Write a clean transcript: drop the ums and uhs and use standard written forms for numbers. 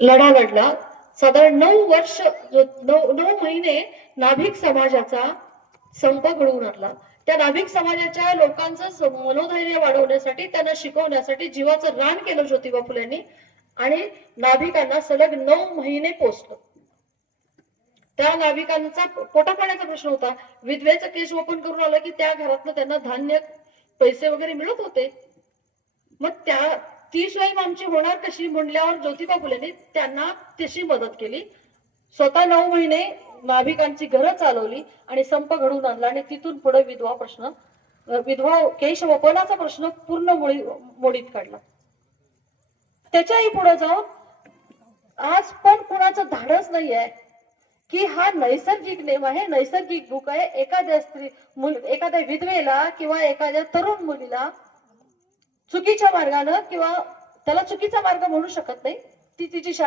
लढा लढला. साधारण 9 वर्ष, 9 महिने नाभिक समाजाचा संप घडवून आणला. त्या नाभिक समाजाच्या लोकांचं मनोधैर्य वाढवण्यासाठी, त्यांना शिकवण्यासाठी जीवाचं रान केलं ज्योतिबा फुलेंनी. आणि नाभिकांना सलग 9 महिने पोचलं. त्या नाभिकांचा पोटापाण्याचा प्रश्न होता. विधवेचं केस ओपन करून आलं की त्या घरातनं त्यांना धान्य, पैसे वगैरे मिळत होते. मग ती सोय आमची होणार कशी म्हणल्यावर ज्योतिबा फुलेंनी त्यांना तशी मदत केली. स्वतः 9 महिने नाभिकांची घरं चालवली आणि संप घडवून आणला. आणि तिथून पुढे विधवा केशवपनाचा प्रश्न पूर्ण मोडीत काढला. त्याच्याही पुढे जाऊन आज पण कुणाचं धाडस नाहीये की हा नैसर्गिक नियम आहे, नैसर्गिक बुक आहे. एखाद्या विधवेला किंवा एखाद्या तरुण मुलीला चुकीच्या मार्गानं, किंवा त्याला चुकीचा मार्ग म्हणू शकत नाही, ती तिची